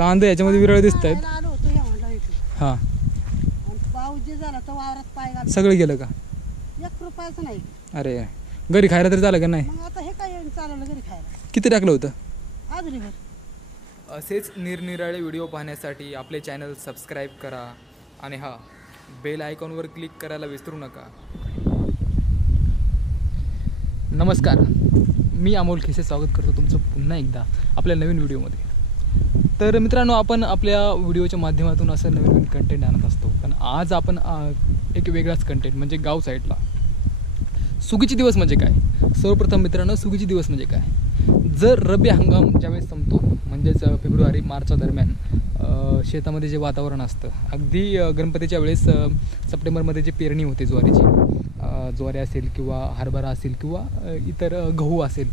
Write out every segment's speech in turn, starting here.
कांदे याच्यामध्ये विरळ दिसत आहेत. आलो होतो या म्हणला इथे. हां, आणि पाऊस जे झाला तर वावरात पाय घाल. सगळं गेलं का? 1 रुपयाचं नाही. अरे घरी खायला तरी झालं का नाही? मग आता हे काय चालवलं घरी खायला. किती टाकलं होतं? आजरीभर. असेच निरनिराळे व्हिडिओ पाहण्यासाठी आपले चॅनल सबस्क्राईब करा आणि हां, बेल आयकॉनवर क्लिक करायला विसरू नका. नमस्कार, मी अमोल खिसे स्वागत करतो तुमचं पुन्हा एकदा आपल्या नवीन व्हिडिओमध्ये. तर मित्रांनो, आपण आपल्या व्हिडिओच्या माध्यमातून असं नवीन नवीन कंटेंट आणत असतो. पण आज आपण एक वेगळाच कंटेंट म्हणजे गाव साईडला सुगीचे दिवस म्हणजे काय. सर्वप्रथम मित्रांनो, सुगीचे दिवस म्हणजे काय. जर रब्बी हंगाम ज्यावेळेस संपतो म्हणजेच फेब्रुवारी मार्चच्या दरम्यान शेतामध्ये जे वातावरण असतं, अगदी गणपतीच्या वेळेस सप्टेंबरमध्ये जी पेरणी होते ज्वारीची, ज्वारी असेल किंवा हरभरा असेल किंवा इतर गहू असेल,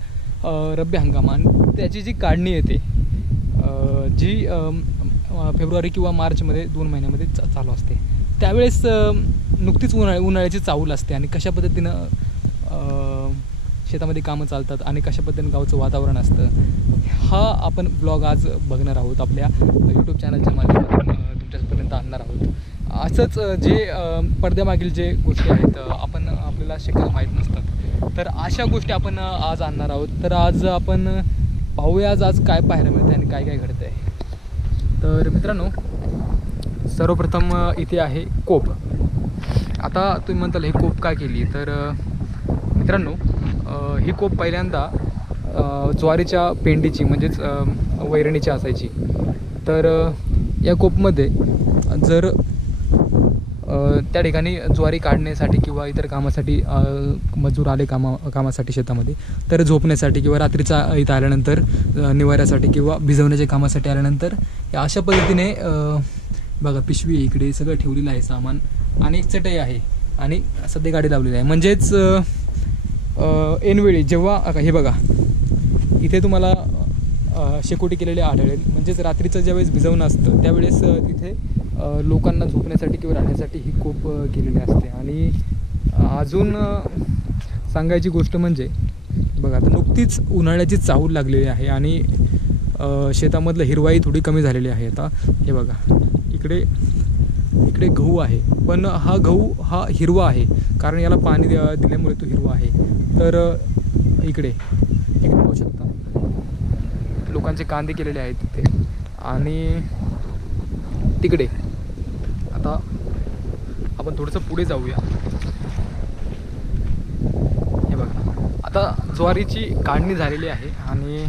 रब्बी हंगाम, आणि त्याची जी काढणी येते जी फेब्रुवारी किंवा मार्चमध्ये 2 महिन्यामध्ये चालू असते, त्यावेळेस नुकतीच उन्हाळ्याची चाहूल असते आणि कशा पद्धतीनं शेतामध्ये कामं चालतात आणि कशा पद्धतीनं गावचं वातावरण असतं, हा आपण ब्लॉग आज बघणार आहोत. आपल्या यूट्यूब चॅनलच्या माध्यमातून तुमच्यापर्यंत आणणार आहोत. असंच जे पडद्यामागील जे गोष्टी आहेत आपल्याला शक्यतो माहीत नसतात, तर अशा गोष्टी आपण आज आणणार आहोत. तर आज आपण पाहूया आज काय पाहायला मिळतं आणि काय काय घडतं आहे. तर मित्रांनो, सर्वप्रथम इथे आहे कोप. आता तुम्ही म्हणताल हे कोप काय केली, तर मित्रांनो, ही कोप पहिल्यांदा ज्वारीच्या पेंडीची म्हणजेच वैरणीची असायची. तर या कोपमध्ये जर त्या ठिकाणी ज्वारी काढण्यासाठी किंवा इतर कामासाठी मजूर आले कामासाठी शेतामध्ये, तर झोपण्यासाठी किंवा रात्रीचा इथं आल्यानंतर निवाऱ्यासाठी किंवा भिजवण्याच्या कामासाठी आल्यानंतर या अशा पद्धतीने बघा, पिशवी इकडे सगळं ठेवलेलं आहे सामान, आणि एक चटई आहे आणि सध्या गाडी लावलेली आहे. म्हणजेच ऐनवेळी जेव्हा हे बघा, इथे तुम्हाला शेकोटी केलेले आढळेल. म्हणजेच रात्रीचं ज्यावेळेस भिजवणं असतं त्यावेळेस तिथे लोकांना झोपण्यासाठी किंवा राहण्यासाठी ही कोप केलेली असते. आणि अजून सांगायची गोष्ट म्हणजे बघा, आता नुकतीच उन्हाळ्याची चाहूल लागलेली आहे आणि शेतामधलं हिरवाई थोडी कमी झालेली आहे. आता हे बघा, इकडे गहू आहे, पण हा गहू हा हिरवा आहे कारण याला पाणी दिल्यामुळे तो हिरवा आहे. तर इकडे पाहू शकता लोकांचे कांदे केलेले आहेत तिथे. आणि तिकडे आता आपण थोडंसं पुढे जाऊया. हे बघा, आता ज्वारीची काढणी झालेली आहे आणि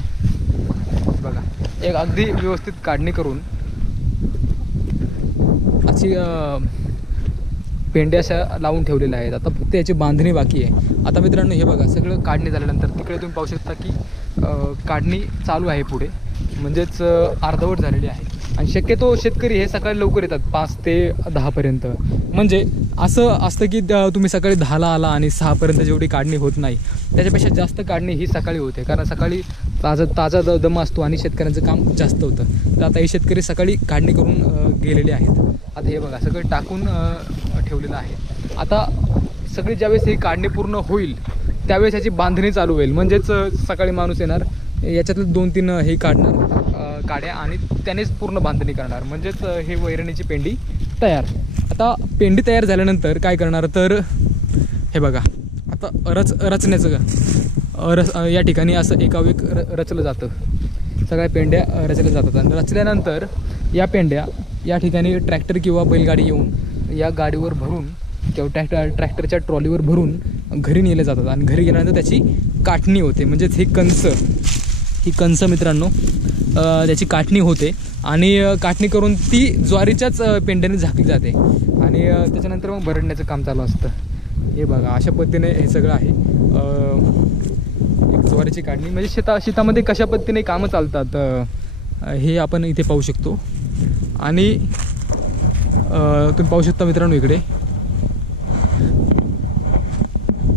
बघा, एक अगदी व्यवस्थित काढणी करून अशी पेंड्या अशा लावून ठेवलेल्या आहेत. आता फक्त याची बांधणी बाकी आहे. आता मित्रांनो, हे बघा, सगळं काढणी झाल्यानंतर तिकडे तुम्ही पाहू शकता की काढणी चालू आहे पुढे, म्हणजेच अर्धवट झालेली आहे. आणि शक्यतो शेतकरी हे सकाळी लवकर येतात 5 ते 10पर्यंत. म्हणजे असं असतं की तुम्ही सकाळी 10ला आला आणि 6पर्यंत जेवढी काढणी होत नाही, त्याच्यापेक्षा जास्त काढणी ही सकाळी होते, कारण सकाळी ताजा दम असतो आणि शेतकऱ्यांचं काम जास्त होतं. तर आता हे शेतकरी सकाळी काढणी करून गेलेले आहेत. आता हे बघा, सगळं टाकून ठेवलेलं आहे. आता सगळी ज्यावेळेस ही काढणी पूर्ण होईल त्यावेळेस याची बांधणी चालू होईल. म्हणजेच सकाळी माणूस येणार, याच्यातलं 2-3 हे काढणार काड्या आणि त्यानेच पूर्ण बांधणी करणार. म्हणजेच हे वैरणीची पेंडी तयार. आता पेंडी तयार झाल्यानंतर काय करणार, तर हे बघा, आता रचण्याचं या ठिकाणी असं एकावेक रचलं जातं. सगळ्या पेंड्या रचल्या जातात आणि रचल्यानंतर या पेंड्या या ठिकाणी ट्रॅक्टर किंवा बैलगाडी येऊन या गाडीवर भरून किंवा ट्रॅक्टरच्या ट्रॉलीवर भरून घरी नेले जातात. आणि घरी गेल्यानंतर त्याची काटणी होते. म्हणजेच ही कंस मित्रांनो, त्याची काटणी होते आणि काटणी करून ती ज्वारीच्याच पेंड्याने झाकली जाते आणि त्याच्यानंतर मग भरडण्याचं काम चालू असतं. हे बघा, अशा पद्धतीने हे सगळं आहे. ज्वारीची काढणी म्हणजे शेतामध्ये कशा पद्धतीने कामं चालतात हे आपण इथे पाहू शकतो. आणि तुम्ही पाहू शकता मित्रांनो, इकडे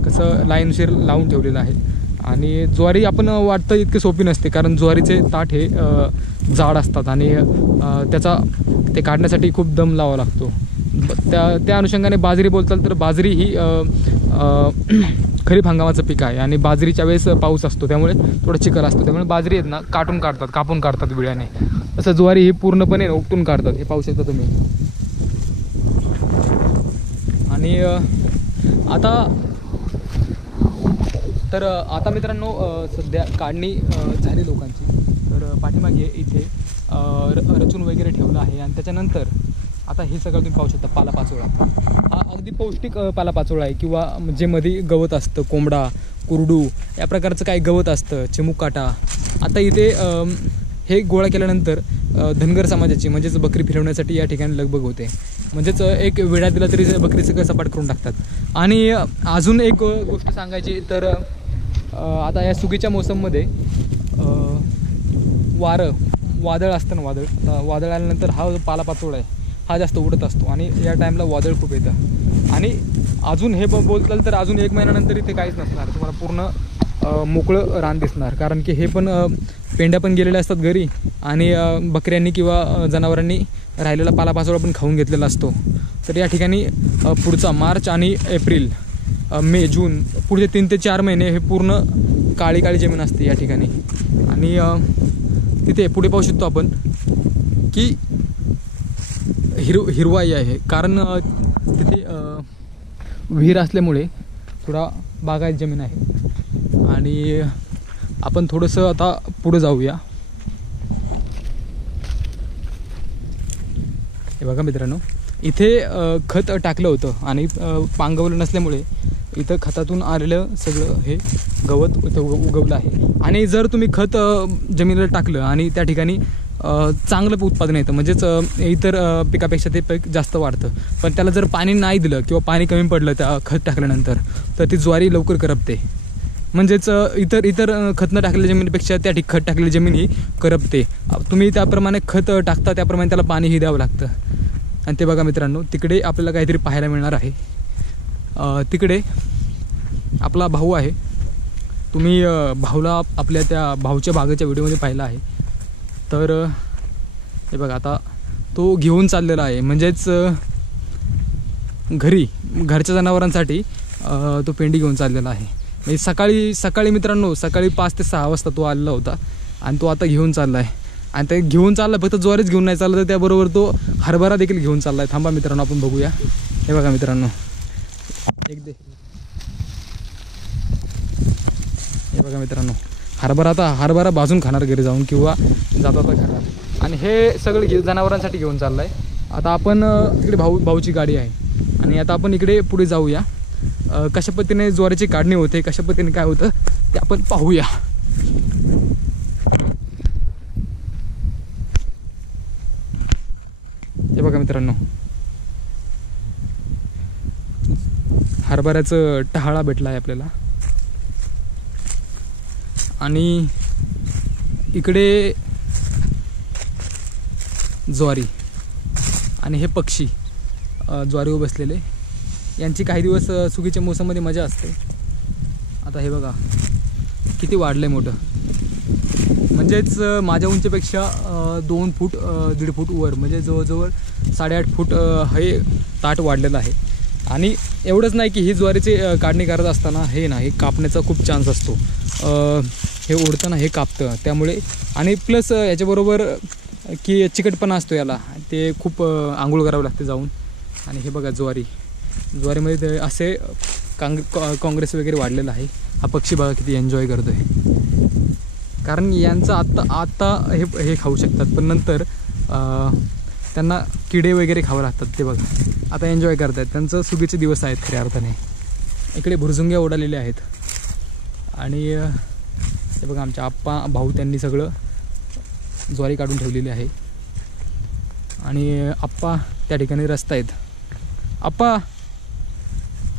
कसं लाईनशीर लावून ठेवलेलं आहे. आणि ज्वारी आपण वाटतं इतकी सोपी नसते, कारण ज्वारीचे ताट हे जाड असतात आणि ते काढण्यासाठी खूप दम लावावा लागतो. त्या अनुषंगाने बाजरी बोलताल तर बाजरी ही खरीप हंगामाचं पीक आहे आणि बाजरीच्या वेळेस पाऊस असतो त्यामुळे थोडं चिखल असतो, त्यामुळे बाजरी आहेत ना कापून काढतात विळ्याने. तसं ज्वारी ही पूर्णपणे उपटून काढतात, हे पाहू शकता तुम्ही. आणि आता मित्रांनो सध्या काढणी झाली लोकांची. तर पाठीमागे इथे रचून वगैरे ठेवलं आहे. आणि त्याच्यानंतर आता हे सगळं तुम्ही पाहू शकता, पालापाचोळा हा अगदी पौष्टिक पालापाचोळा आहे. किंवा जे मध्ये गवत असतं, कोंबडा, कुरडू या प्रकारचं काही गवत असतं, चिमुकाटा. आता इथे हे गोळा केल्यानंतर धनगर समाजाची म्हणजेच बकरी फिरवण्यासाठी या ठिकाणी लगबग होते. म्हणजेच एक वेढा दिला तरी बकरी सगळं सपाट करून टाकतात. आणि अजून एक गोष्ट सांगायची तर आता या सुगीच्या मोसममध्ये वादळ असतं ना, वादळ आल्यानंतर हा जो पालापाचोळा आहे हा जास्त उडत असतो. आणि या टाईमला वादळ खूप येतं. आणि अजून हे बोलताल तर अजून 1 महिन्यानंतर इथे काहीच नसणार, तुम्हाला पूर्ण मोकळं रान दिसणार. कारण की हे पण पेंड्या पण गेलेल्या असतात घरी. आणि बकऱ्यांनी किंवा जनावरांनी राहिलेला पालापाचोळा पण खाऊन घेतलेला असतो. तर या ठिकाणी पुढचा मार्च आणि एप्रिल, मे, जून पुढचे 3 ते 4 महिने हे पूर्ण काळी काळी जमीन असते या ठिकाणी. आणि तिथे पुढे पाहू शकतो आपण की हिरवाई आहे. कारण तिथे विहीर असल्यामुळे थोडा बागायत जमीन आहे. आणि आपण थोडंसं आता पुढे जाऊया. हे बघा मित्रांनो, इथे खत टाकलं होतं आणि पांगवलं नसल्यामुळे इथं खतातून आलेलं सगळं हे गवत इथं उगवलं आहे. आणि जर तुम्ही खत जमिनीला टाकलं आणि त्या ठिकाणी चांगलं उत्पादन येतं, म्हणजेच इतर पिकापेक्षा ते पीक जास्त वाढतं. पण त्याला जर पाणी नाही दिलं किंवा पाणी कमी पडलं त्या खत टाकल्यानंतर तर ती ज्वारी लवकर करपते. म्हणजेच इतर खत न टाकलेल्या जमिनीपेक्षा त्या खत टाकलेली जमीन ही करपते. तुम्ही त्याप्रमाणे खत टाकता त्याप्रमाणे त्याला पाणीही द्यावं लागतं. आणि ते बघा मित्रांनो, तिकडे आपल्याला काहीतरी पाहायला मिळणार आहे. तिकडे आपला भाऊ आहे. तुम्ही भाऊला आपल्या त्या भाऊच्या बागेच्या व्हिडिओमध्ये पाहिला आहे. तर हे बघा, आता तो घेऊन चाललेला आहे. म्हणजेच घरच्या जनावरांसाठी तो पेंडी घेऊन चाललेला आहे. म्हणजे सकाळी मित्रांनो, सकाळी 5 ते 6 वाजता तो आलेला होता. आणि तो आता घेऊन चालला आहे. आणि ते घेऊन चालला, फक्त ज्वारीच घेऊन नाही चालला तर त्याबरोबर तो हरभरा देखील घेऊन चालला आहे. थांबा मित्रांनो, आपण बघूया. हे बघा मित्रांनो, हे बघा मित्रांनो, हरभरा भाजून खाणार घरी जाऊन किंवा जाता खाणार. आणि हे सगळं जनावरांसाठी घेऊन चाललं आहे. आता आपण इकडे भाऊची गाडी आहे. आणि आता आपण इकडे पुढे जाऊया. कशा पद्धतीने ज्वारीची काढणी होते, कशा पद्धतीने काय होतं ते आपण पाहूया. हे बघा मित्रांनो, हरभऱ्याचं टहाळा भेटला आहे आपल्याला. आणि इकडे ज्वारी आणि हे पक्षी ज्वारीवर बसलेले, यांची काही दिवस सुगीच्या मोसममध्ये मजा असते. आता हे बघा किती वाढलं आहे मोठं. म्हणजेच माझ्या उंचीपेक्षा 2 फूट 1.5 फूट वर, म्हणजे जवळजवळ 8.5 फूट हे ताट वाढलेलं आहे. आणि एवढंच नाही की ही ज्वारीची काढणी करत असताना हे कापण्याचा खूप चान्स असतो. हे ओढताना हे कापतं त्यामुळे. आणि प्लस याच्याबरोबर की चिकटपणा असतो याला, ते खूप आंघोळ करावं लागते जाऊन. आणि हे बघा ज्वारीमध्ये असे काँग्रेस वगैरे वाढलेलं आहे. हा पक्षी बघा किती एन्जॉय करतो आहे. कारण यांचं आत्ता हे खाऊ शकतात, पण नंतर त्यांना किडे वगैरे खावं लागतात. ते बघा आता एन्जॉय करत आहेत, त्यांचं सुगीचे दिवस आहेत खऱ्या अर्थाने. इकडे भुरजुंग्या उडालेल्या आहेत. आणि हे बघा आमच्या भाऊ त्यांनी सगळं ज्वारी काढून ठेवलेली आहे. आणि आप्पा त्या ठिकाणी रस्ता आहेत. आप्पा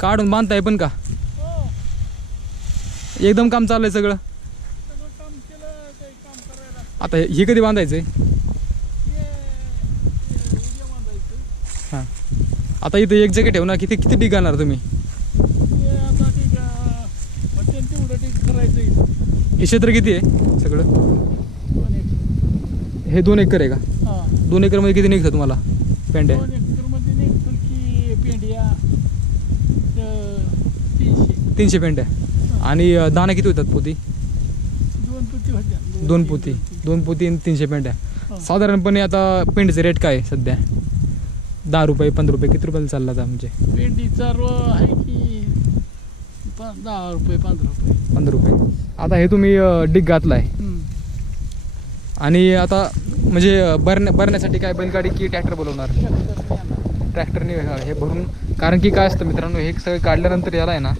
काढून बांधताय पण का? एकदम काम चाललंय सगळं. आता हे कधी बांधायचंय? हां, आता इथे एक जागी ठेवणार. किती टीक घालणार तुम्ही? हे क्षेत्र किती आहे सगळं? हे 2 एकर आहे का? 2 एकरमध्ये किती निघतं तुम्हाला पेंड्या? 300 पेंड्या. आणि दाणा किती होतात पोती? 2 पोती आणि 300 पेंड्या. साधारणपणे आता पेंडीचे रेट काय आहे सध्या? 10 रुपये 15 रुपये किती रुपयाला चालला आता म्हणजे? भेंडीचा आहे की 10 रुपये 15 रुपये. 15 रुपये. आता हे तुम्ही डिग घातलाय आणि आता म्हणजे भरण्यासाठी काय बैलगाडी की ट्रॅक्टर बोलवणार? ट्रॅक्टरने हे भरून, कारण की काय असतं मित्रांनो, हे सगळं काढल्यानंतर याला आहे ना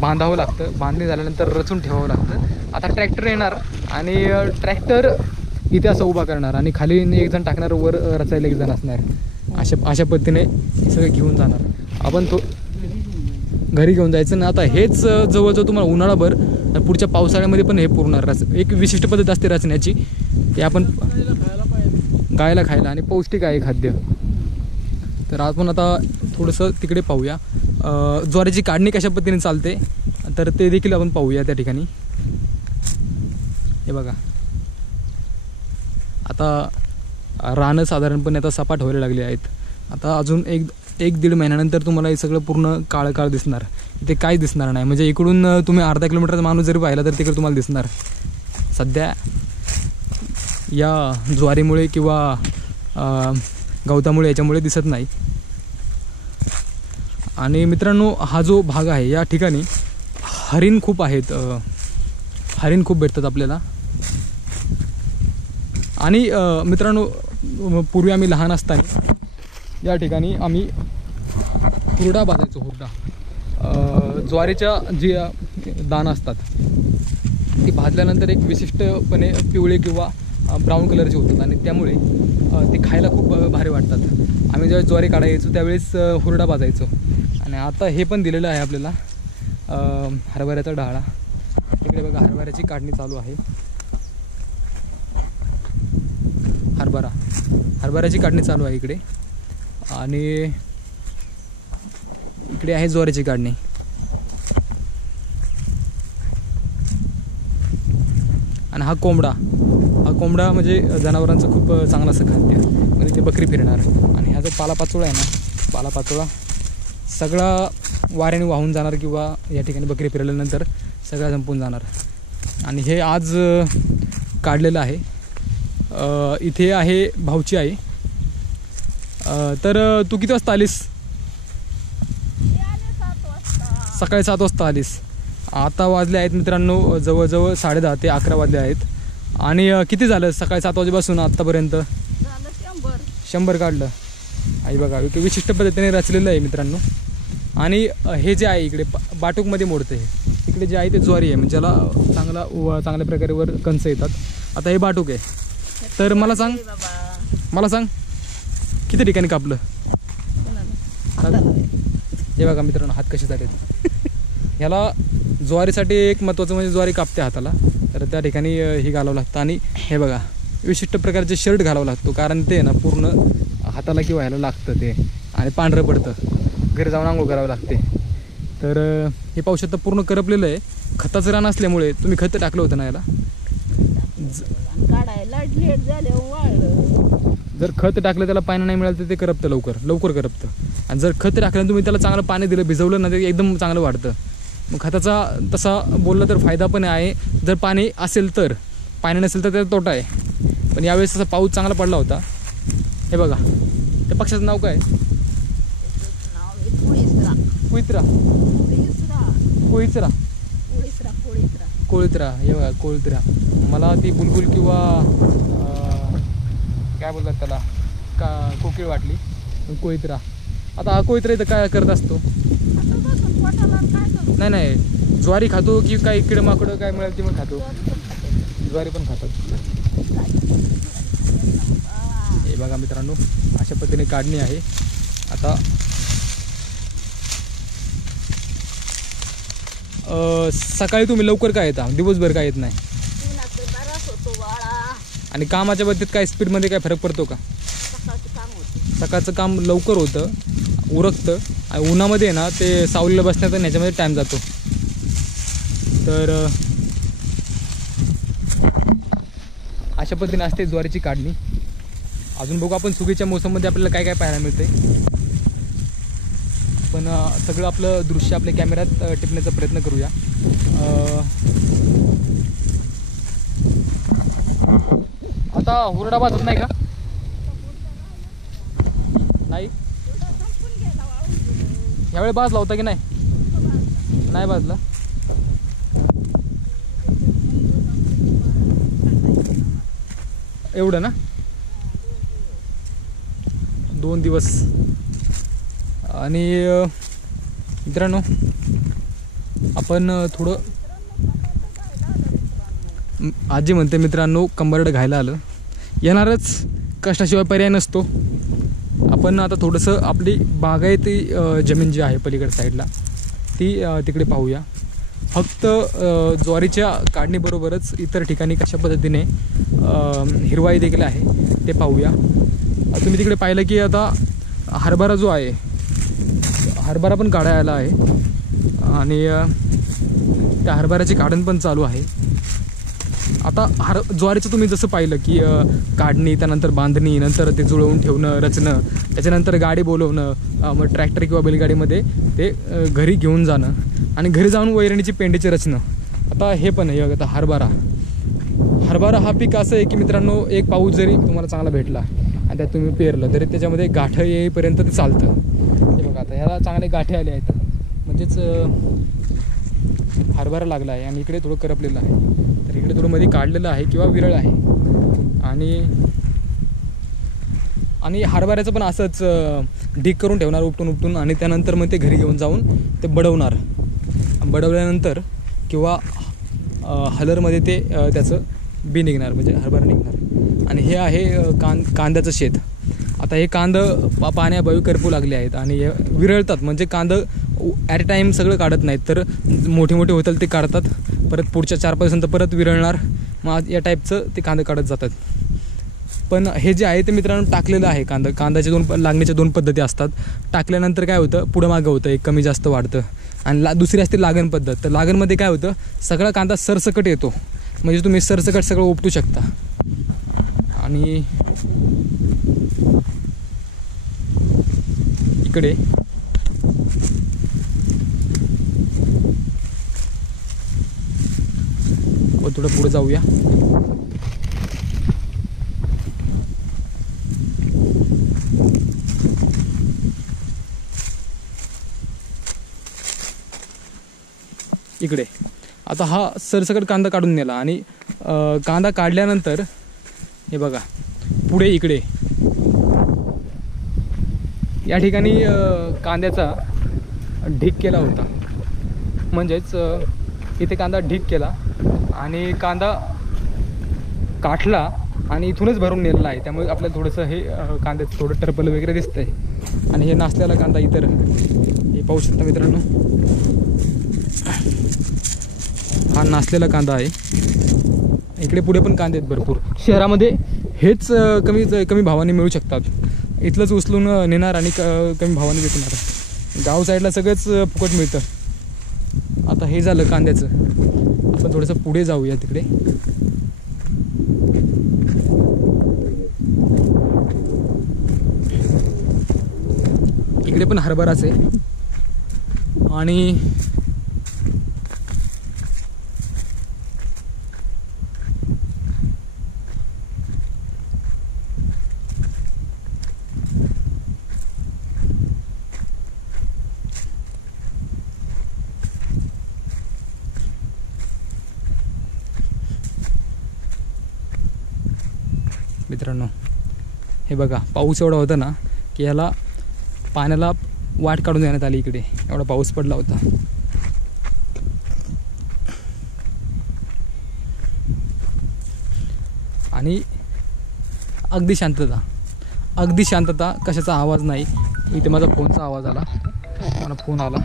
बांधावं लागतं. बांधणी झाल्यानंतर रचून ठेवावं लागतं. आता ट्रॅक्टर येणार आणि ट्रॅक्टर इथे असं उभा करणार आणि खाली एक जण टाकणार, वर रचायला एक जण असणार. अशा पद्धतीने हे सगळं घेऊन जाणार. आपण तो घरी घेऊन जायचं ना. आता हेच जवळजवळ तुम्हाला उन्हाळाभर पुढच्या पावसाळ्यामध्ये पण हे पुरणार. एक विशिष्ट पद्धत असते रचण्याची, ते आपण गायला खायला आणि पौष्टिक आहे खाद्य. तर आपण आता थोडंसं तिकडे पाहूया ज्वारीची काढणी कशा पद्धतीने चालते, तर ते देखील आपण पाहूया त्या ठिकाणी. हे बघा, आता रानं साधारणपणे आता सपाट व्हायला लागली आहेत. आता अजून एक दीड महिन्यानंतर तुम्हाला हे सगळं पूर्ण काळं दिसणार. इथे काहीच दिसणार नाही. म्हणजे इकडून तुम्ही अर्धा किलोमीटरचा माणूस जरी पाहिला तर तिकडे तुम्हाला दिसणार. सध्या या ज्वारीमुळे किंवा गवतामुळे याच्यामुळे दिसत नाही. आणि मित्रांनो, हा जो भाग आहे या ठिकाणी हरिण खूप आहेत. हरिण खूप भेटतात आपल्याला. आणि मित्रांनो, पूर्वी आम्ही लहान असताना या ठिकाणी आम्ही हुरडा भाजायचो. हुरडा ज्वारीच्या जी दाणं असतात ती भाजल्यानंतर एक विशिष्टपणे पिवळे किंवा ब्राऊन कलरचे होतात आणि त्यामुळे ते खायला खूप भारी वाटतात. आम्ही जेव्हा ज्वारी काढायचो त्यावेळेस हुरडा भाजायचो. आणि आता हे पण दिलेलं आहे आपल्याला हरभऱ्याचा डाळा. इकडे बघा, हरभऱ्याची काढणी चालू आहे. हरभऱ्याची काढणी चालू आहे इकडे. आणि इकडे आहे ज्वारीची काढणी. आणि हा कोंबडा म्हणजे जनावरांचं खूप चांगलं असं खाद्य. म्हणजे ते बकरी फिरणार. आणि हा जो पालापाचोळा आहे ना, पालापाचोळा सगळा वाऱ्याने वाहून जाणार किंवा या ठिकाणी बकरी फिरल्यानंतर सगळा संपून जाणार. आणि हे आज काढलेलं आहे. इथे आहे भाऊची आई. तर तू किती वाजता आलीस? सकाळी 7 वाजता आलीस. आता वाजले आहेत मित्रांनो जवळजवळ 10:30 ते 11 वाजले आहेत. आणि किती झालं सकाळी 7 वाजेपासून आत्तापर्यंत? 100 काढलं. आई बघा, विशिष्ट पद्धतीने रचलेलं आहे मित्रांनो. आणि हे जे आहे इकडे बाटूकमध्ये मोडतं. हे इकडे जे आहे ते ज्वारी आहे, म्हणजे त्याला चांगल्या प्रकारे वर कंस येतात. आता हे बाटूक आहे. तर मला सांग किती ठिकाणी कापलं? हे बघा मित्रांनो, हात कसे झालेत. ह्याला ज्वारीसाठी एक महत्त्वाचं म्हणजे ज्वारी कापते हाताला, तर त्या ठिकाणी हे घालावं लागतं. आणि हे बघा, विशिष्ट प्रकारचे शर्ट घालावं लागतो, कारण ते ना पूर्ण हाताला किंवा ह्याला लागतं ते आणि पांढरं पडतं. घरी जाऊन आंघोळ करावं लागते. तर हे पाहू शकता पूर्ण करपलेलं आहे. खताचं रान असल्यामुळे तुम्ही खत टाकलं होतं ना याला. जर खत टाकलं त्याला पाणी नाही मिळालं तर ते करपतं, लवकर करपतं. आणि जर खत टाकलं तुम्ही त्याला चांगलं पाणी दिलं, भिजवलं ना, ते एकदम चांगलं वाढतं. मग खताचा तसा बोललं तर फायदा पण आहे. जर पाणी असेल तर, पाणी नसेल तर त्याचा तोटा आहे. पण यावेळेस तसा पाऊस चांगला पडला होता. हे बघा, त्या पक्षाचं नाव काय? कोळित्रा. हे बघा, कोळित्रा. मला ती बुलबुल किंवा काय बोलतात त्याला, कोकिळ वाटली. कोळित्रा. आता हा कोळित्रा इथं काय करत असतो? नाही, ज्वारी खातो की काय किडमाकडं काय मिळेल ते मग खातो? ज्वारी पण खातात. हे बघा मित्रांनो, अशा पद्धतीने काढणी आहे. आता सकाळी तुम्ही लवकर काय येता, दिवसभर काय येत नाही? आणि कामाच्या बाबतीत काय स्पीडमध्ये काय फरक पडतो का? सकाळचं काम लवकर होतं, उरकतं. आणि उन्हामध्ये ना ते सावलीला बसण्याचा ह्याच्यामध्ये टाईम जातो. तर अशा पद्धतीने असते ज्वारीची काढणी. अजून बघू आपण सुगीच्या मोसममध्ये आपल्याला काय काय पाहायला मिळते. पण सगळं आपलं दृश्य आपल्या कॅमेऱ्यात टिपण्याचा प्रयत्न करूया. आता हुरडा भाजत नाही का? नाही ह्यावेळी बाजला होता की नाही? नाही बाजला. एवढं ना? 2 दिवस. आणि मित्रांनो आपण थोडं आजी म्हणते मित्रांनो कंबरड घायला आलं. येणारच, कष्टाशिवाय पर्याय नसतो. आपण आता थोडंसं आपली बागायती जमीन जी आहे पलीकडे साईडला ती तिकडे पाहूया. फक्त ज्वारीच्या काढणीबरोबरच इतर ठिकाणी कशा पद्धतीने हिरवाई देखील आहे ते पाहूया. तुम्ही तिकडे पाहिलं की आता हरभरा जो आहे, हरभरा पण काढायला आहे आणि त्या हरभऱ्याची काढण पण चालू आहे. आता ज्वारीचं तुम्ही जसं पाहिलं की काढणी, त्यानंतर बांधणी, नंतर ते जुळवून ठेवणं, रचणं, त्याच्यानंतर गाडी बोलवणं, मग ट्रॅक्टर किंवा बैलगाडीमध्ये ते घरी घेऊन जाणं आणि घरी जाऊन वैरणीची पेंडीची रचणं. आता हे पण आहे. आता हरभरा हा पीक असं आहे की मित्रांनो, एक पाऊस जरी तुम्हाला चांगला भेटला आणि त्यात तुम्ही पेरलं तरी त्याच्यामध्ये गाठं येईपर्यंत ते चालतं. हे बघा आता ह्याला चांगले गाठे आले आहेत, म्हणजेच हरभरा लागला आहे. आणि इकडे थोडं करपलेलं आहे, तर इकडे थोडं मध्ये काढलेलं आहे किंवा विरळ आहे. आणि हरभऱ्याचं पण असंच ढीक करून ठेवणार उपटून आणि त्यानंतर मग ते घरी घेऊन जाऊन ते बडवणार. बडवल्यानंतर किंवा हलरमध्ये ते त्याचं बी निघणार, म्हणजे हरभरा निघणार. आणि हे आहे कांद्याचं शेत. आता हे कांदं पाण्याबावी करपू लागले आहेत आणि विरळतात, म्हणजे कांदं ॲट अ टाईम सगळं काढत नाहीत, तर मोठे मोठे होतील ते काढतात, परत पुढच्या 4-5 दिवसांत परत विरळणार, मग या टाईपचं ते कांदं काढत जातात. पण हे जे आहे ते मित्रांनो टाकलेलं आहे कांद्याच्या लागण्याच्या 2 पद्धती असतात. टाकल्यानंतर काय होतं, पुढं मागं होतं, एक कमी जास्त वाढतं. आणि दुसरी असते लागण पद्धत. तर लागणमध्ये काय होतं, सगळा कांदा सरसकट येतो, म्हणजे तुम्ही सरसकट सगळं उपटू शकता. आणि इकडे थोडं पुढे जाऊया. इकडे आता हा सरसकट कांदा काढून नेला आणि कांदा काढल्यानंतर हे बघा पुढे इकडे या ठिकाणी कांद्याचा ढीक केला होता. म्हणजेच इथे कांदा ढीक केला आणि कांदा काठला आणि इथूनच भरून नेलेला आहे. त्यामुळे आपल्याला थोडंसं हे कांद्याचं थोडं टरपल वगैरे दिसतंय. आणि हे नासलेला कांदा इतर हे पाहू शकता मित्रांनो, हा नासलेला कांदा आहे. इकडे पुढे पण कांदे आहेत भरपूर. शहरामध्ये हेच कमी भावाने मिळू शकतात. इथलंच उचलून नेणार आणि कमी भावाने विकणार. गाव साईडला सगळंच फुकट मिळतं. आता हे झालं कांद्याचं. आपण थोडंसं पुढे जाऊया तिकडे. इकडे पण हरभराच आहे. आणि मित्रांनो हे बघा, पाऊस एवढा होता ना की याला पाण्याला वाट काढून देण्यात आली. इकडे एवढा पाऊस पडला होता. आणि अगदी शांतता, कशाचा आवाज नाही. इथे माझा फोनचा आवाज आला, मला फोन आला.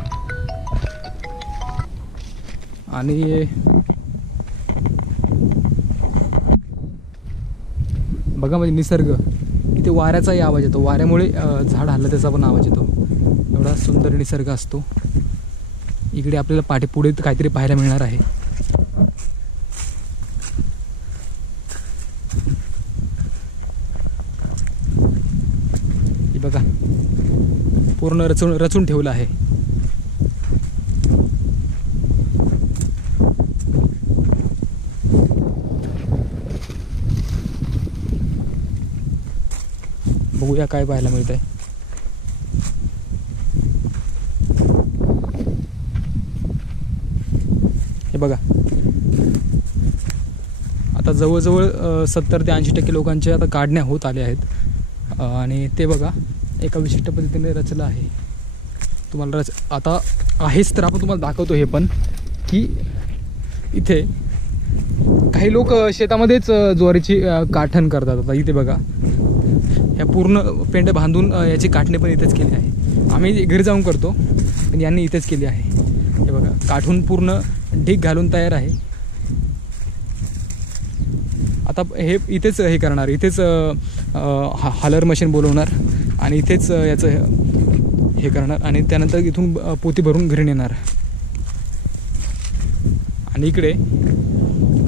आणि बघा म्हणजे निसर्ग, इथे वाऱ्याचाही आवाज येतो. वाऱ्यामुळे झाड हल्लं त्याचा पण आवाज येतो. एवढा सुंदर निसर्ग असतो. इकडे आपल्याला पुढे काहीतरी पाहायला मिळणार आहे. हे बघा पूर्ण रचून ठेवलं आहे. बघूया काय पाहायला मिळत आहे. बघा आता जवळजवळ 70 ते 80% लोकांचे आता काढण्या होत आल्या आहेत आणि ते बघा एका विशिष्ट पद्धतीने रचलं आहे. तुम्हाला आता आहेच तर आपण तुम्हाला दाखवतो हे पण की इथे काही लोक शेतामध्येच ज्वारीची काठण करतात. आता इथे बघा ह्या पूर्ण पेंड्या बांधून याची काठणी पण इथेच केली आहे. आम्ही घरी जाऊन करतो पण यांनी इथेच केली आहे. हे बघा काठून पूर्ण ढीग घालून तयार आहे. आता हे इथेच हे करणार, इथेच हालर मशीन बोलवणार आणि इथेच याचं हे करणार आणि त्यानंतर इथून पोती भरून घरी नेणार. आणि इकडे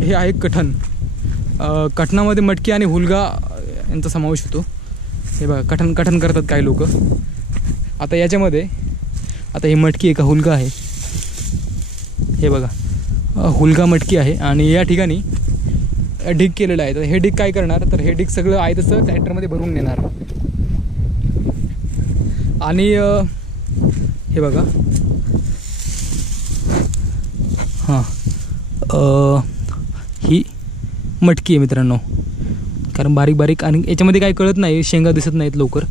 हे आहे कठण. कठणामध्ये मटकी आणि हुलगा यांचा समावेश होतो. हे बघा कठण करतात काही लोक. आता याच्यामध्ये आता ही मटकी आहे का हुलगा आहे, हे बघा हुलगा मटकी आहे आणि या ठिकाणी ढीग केलेलं आहे. तर हे ढीग काय करणार, तर हे ढीग सगळं आहे तसं ट्रॅक्टरमध्ये भरून नेणार. आणि हे बघा हां ही मटकी आहे मित्रांनो, कारण बारीक बारीक आणि याच्यामध्ये काही कळत नाही, शेंगा दिसत नाहीत लवकर.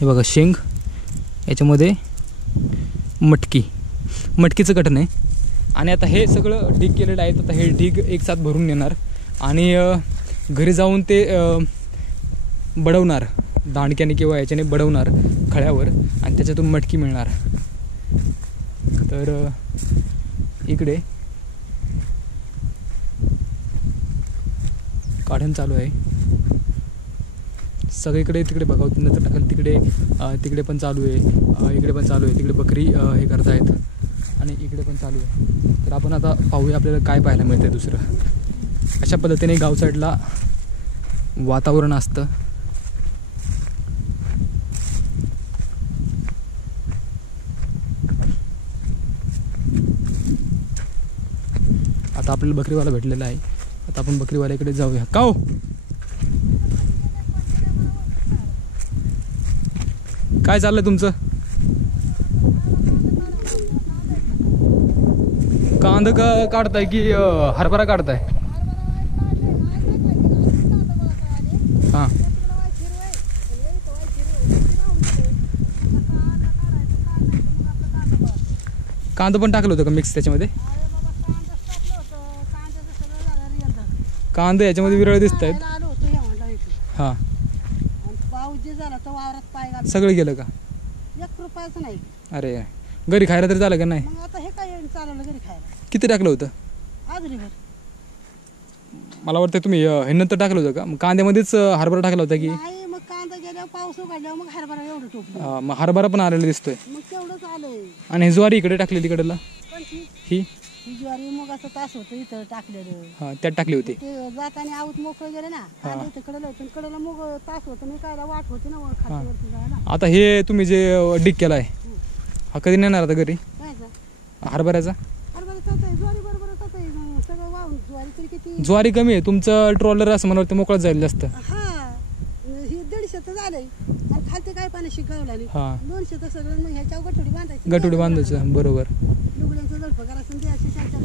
हे बघा शेंग, याच्यामध्ये मटकीचं कटण आहे. आणि आता हे सगळं ढीग केलेलं आहे. आता हे ढीग एक साथ भरून नेणार आणि घरी जाऊन ते बडवणार दांडक्याने किंवा याच्याने बडवणार खळ्यावर आणि त्याच्यातून मटकी मिळणार. तर इकडे काढण चालू आहे सगळीकडे. तिकडे बघा नंतर टाकल तिकडे पण चालू आहे, इकडे पण चालू आहे. तिकडे बकरी हे करतायत आणि इकडे पण चालू आहे. तर आपण आता पाहूया आपल्याला काय पाहायला मिळतं आहे दुसरं. अशा पद्धतीने गाव साईडला वातावरण असतं. आता आपल्याला बकरीवाला भेटलेला आहे. आता आपण बकरीवाल्याकडे जाऊया. का हो काय चाललंय तुमचं? कांदा का काढताय की हरभरा काढताय? हां कांदा पण टाकलं होतं का मिक्स त्याच्यामध्ये? कांदा याच्यामध्ये विरळ दिसत आहेत. हां पाऊस जे झाला तर वावरात पाय घाल सगळं गेलं का? 1 रुपयाचं नाही. अरे घरी खायला तरी झालं का नाही? मग आता हे काय चालवलं घरी खायला? किती टाकलं होतं? आजरीभर. मला वाटतं तुम्ही हे नंतर टाकलं होतं का? मग कांद्यामध्येच हरभरा टाकला होता की? नाही मग कांदा गेल्यावर पाऊस उघडल्यावर मग हरभरा एवढं टोपलं. मग हरभरा पण आलेला दिसतोय. मग तेवढंच आलंय. आणि ही ज्वारी इकडे टाकली तिकडला पण ही ही ज्वारी मग असं तास होतं इथं टाकलेलं. हां त्यात टाकली होती. ते जाताना आऊत मोकळं गेले ना, कांदा इथं कडलं होतं कडला मग तास होतं मी कायला वाट होती ना खात्यावरती जायला. आता हे तुम्ही जे डिग केला आहे हा कधी नेणार आता घरी कायचा हरभऱ्याचा? हरभरा आहे ज्वारी बरोबरच होतं सगळं वाहून. ज्वारी तरी किती? ज्वारी कमी आहे तुमचं ट्रॉलर असं मला वाटतं मोकळाच जाईल जास्त. हा ही 150 झालंय आणि खालते काय पाणी शिकवलं नाही. हां 200 तर सगळं मग ह्याच्यावर गठोडी बांधायची. गटुडी बांधायचं बरोबर. लुगड्यांचं झडपं करायचं द्यायची 4-4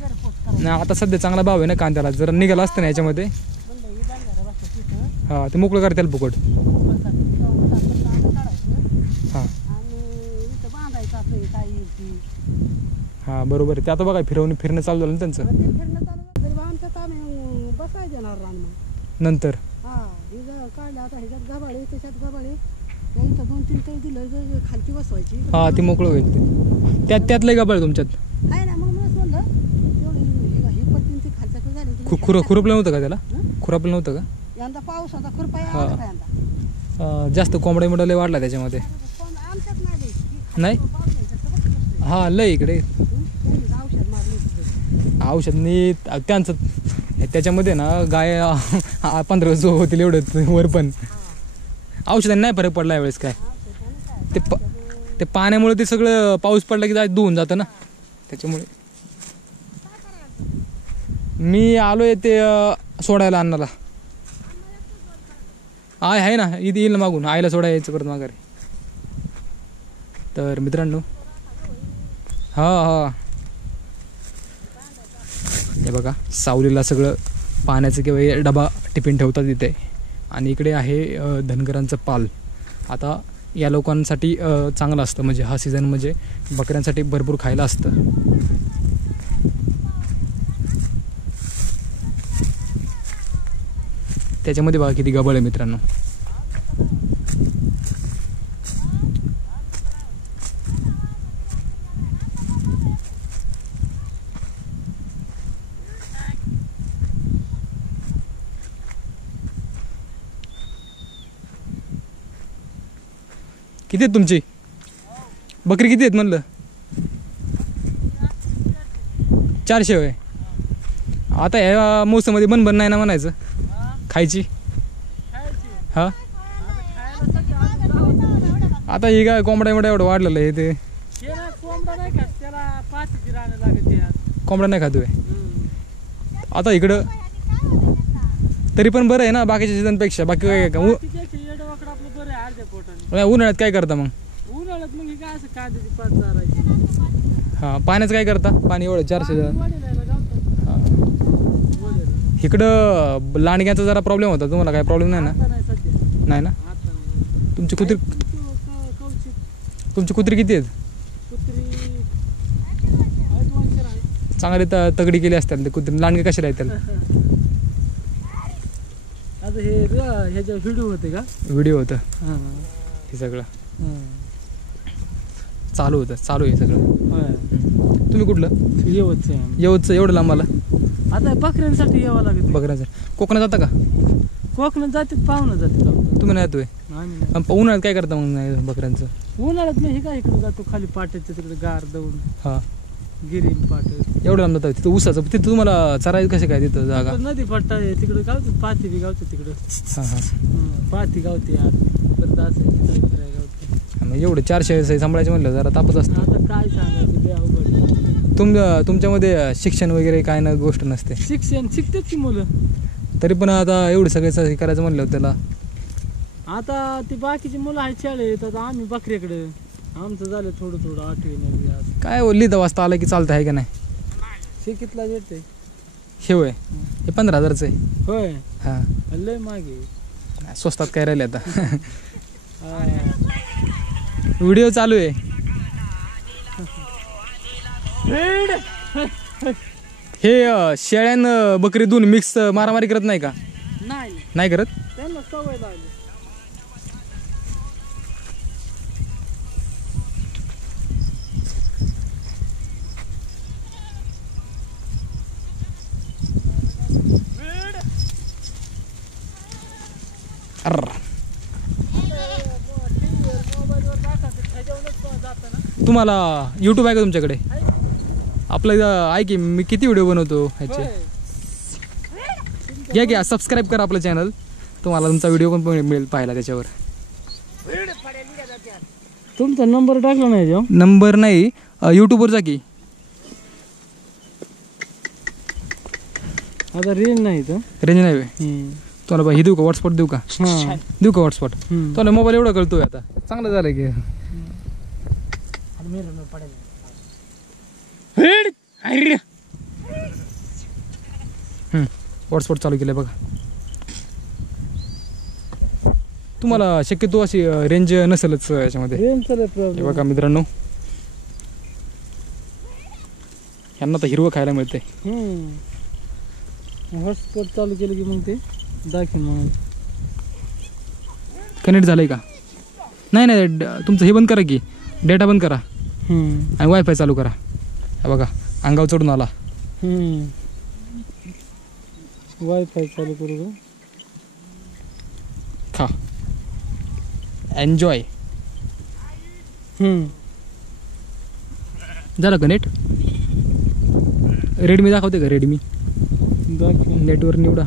घरपोच करायचं. नाही आता सध्या चांगला भाव आहे ना कांद्याला, जर निघाला असतं ना याच्यामध्ये बंद ही बांधायला बसतात तिथं. हां ते मोकळं करता येईल फुकट. हां आणि इथं बांधायचं आपलं हे काय येईल ती. हां बरोबर आहे. ते आता बघा फिरणं चालू झालं ना त्यांचं ते फिरणं चालू झालं तरी आमच्यात आम्ही बसायला देणार रान मग. नंतर. हा हे काढलं आता ह्याच्यात गबाळे त्याच्यात गबाळे त्या इथं 2-3 काही दिलं जर खालची बसवायची. हां ते मोकळं होईल ते त्यातलं गबाळ तुमच्यात आहे ना मग म्हणूनच म्हणलं तेवढी ही पट्टीन ती खालच्याकडे झाली. खुरपलं नव्हतं का त्याला? खुरपलं नव्हतं का? यंदा पाऊस होता खुरपाय आला का यंदा? जास्त कोंबड्या मोडा लय वाढला त्याच्यामध्ये. पण आमच्यात नाही लई. नाही पाऊस नाही तसं बघ कसं. हां लय इकडे त्यांनी औषध मारलं होतं. औषधनी त्यांचं त्याच्यामध्ये ना गाय 15 जो होतील एवढं वर पण औषधांनी नाही फरक पडला यावेळेस काय. ते पाण्यामुळे ते सगळं पाऊस पडला की जाय धुवून जातं ना त्याच्यामुळे. मी आलोय ते सोडायला अन्नाला. आहे ना इथे येईल मागून आईला सोडायला यायचं परत माघारी. तर मित्रांनो हां हे बघा सावलीला सगळं पाण्याचं किंवा हे डबा टिफिन ठेवतात इथे. आणि इकडे आहे धनगरांचं पाल. आता या लोकांसाठी चांगलं असतं, म्हणजे हा सीझन म्हणजे बकऱ्यांसाठी भरपूर खायला असतं. त्याच्यामध्ये बघा किती गबाळ आहे मित्रांनो. किती आहेत तुमची बकरी? किती आहेत म्हणलं? 400 होय. आता ह्या मोसममध्ये बनबन नाही ना म्हणायचं खायची. हा आता ही काय कोंबड्या एवढं वाढलेलं आहे ते. कोंबडा नाही खातोय आता इकडं. तरी पण बरं आहे ना बाकीच्या सीझनपेक्षा. बाकी काय उन्हाळ्यात काय करता मग? उन्हाळ्यात मग काय असं कांद्याची पात चारायची. हा पाण्याचं काय करता? पाणी एवढं 400. इकडं लांडग्याचा जरा प्रॉब्लेम होता. तुम्हाला काय प्रॉब्लेम नाही ना? नाही ना? तुमची कुत्री किती आहेत? चांगली तगडी केली असतात ते कुत्री. लांडगे कसे राहतील? आता हे ह्याच्या व्हिडिओ होते का? व्हिडिओ होतं हे सगळं चालू आहे सगळं. तुम्ही कुठलं? येवतचं. एवढं लांब मला आता बकऱ्यांसाठी यावं लागेल. बकऱ्यांचं कोकणात जाता का? कोकणात जातात, पाहुणं जातात. तुम्ही नाही येतोय? उन्हाळ्यात काय करता मग बकऱ्यांचं? उन्हाळ्यात नाही हे काय इकडे जातो खाली पाट्याच्या तिकडे गार दवून. हा गिरी पाट एवढं लांब जातं तिथं ऊसाचं. तिथं तुम्हाला चरायचं कसं काय तिथं जागा? नदी पट्टा आहे तिकडे गावतात. पाती बी गावतात तिकडं. हां हां पाती गावते परत असं मग एवढं 400 सांभाळायचं म्हणलं जरा तापच असतं. आता काय सांगायचं ते अवघड. तुमच्यामध्ये शिक्षण वगैरे काय ना गोष्ट नसते? शिक्षण शिकतात की मुलं. तरी पण आता एवढं सगळं करायचं म्हणलं त्याला. आता ती बाकीची मुलं आहेत शाळेत. आता आम्ही बकऱ्याकडे. आमचं झालं थोडं 8वी 9वी असं. काय लिहिता वाजता आलं की चालतं आहे का नाही? शेकीतला येते हे होय. हे 15,000चं आहे होय. हां लय मागे स्वस्तात काय राहिले आता. व्हिडिओ चालू आहे. हे शेळ्यान बकरी दोन मिक्स मारामारी करत नाही का? नाही करत. त्यांना सवय लागली. तुम्हाला यूट्यूब आहे का तुमच्याकडे? आपलं आहे की मी किती व्हिडिओ बनवतो ह्याचे. घ्या सबस्क्राईब करा आपलं चॅनल. तुम्हाला तुमचा व्हिडिओ पण मिळेल पाहायला त्याच्यावर. तुमचा नंबर टाकला नाही? नंबर नाही यूट्यूबवर जा की. आता रेंज नाही तर. रेंज नाही तुम्हाला हे देऊ का? हॉटस्पॉट देऊ का? देऊ का हॉटस्पॉट? तुला मोबाईल एवढा कळतोय आता. चांगलं झालं की. हॉटस्पॉट चालू केलंय बघा. तुम्हाला शक्यतो अशी रेंज नसेलच याच्यामध्ये. हे बघा मित्रांनो ह्यांना तर हिरवं खायला मिळते. हॉटस्पॉट चालू केलं की मग ते दाखवेल. मग कनेक्ट झालंय का? नाही तुमचं हे बंद करा की. डेटा बंद करा आणि वायफाय चालू करा. हे बघा अंगावर चढून आला. वायफाय चालू करू खा एन्जॉय. झालं कनेक्ट? रेडमी दाखवते का? रेडमी नेटवर निवडा.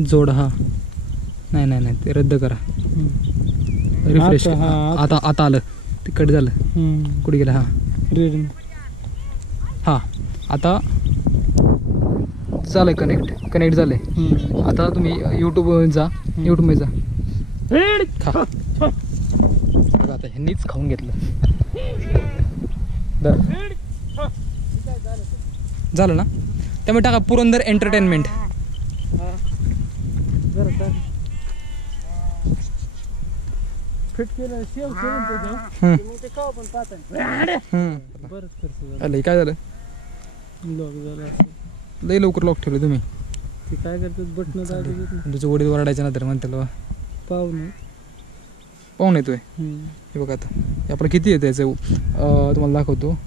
जोड. हा नाही ते रद्द करा. रिफ्रेश. आता आलं ते कट झालं. कुठे गेलं? हा रेडमी. हा आता झालंय कनेक्ट झालंय. आता तुम्ही यूट्यूब जा. यूट्यूब जा. बघा आता ह्यांनीच खाऊन घेतलं. झालं ना, त्यामुळे टाका पुरंदर एंटरटेनमेंट. जरा टाक. फिट केलं शेव करून त्याच्यावर मग ते कवा पण पाहता बरंच खर्च झाला. आलं काय झालं, लॉक झालं असं. लई लवकर लॉक ठेवलं तुम्ही. ते काय करतात बटणं दाबतात तुझं वडील वरडायचं ना तर म्हणते पाहुणे. पाहून येतोय. हे बघा आता हे आपलं किती आहे त्याचं तुम्हाला दाखवतो.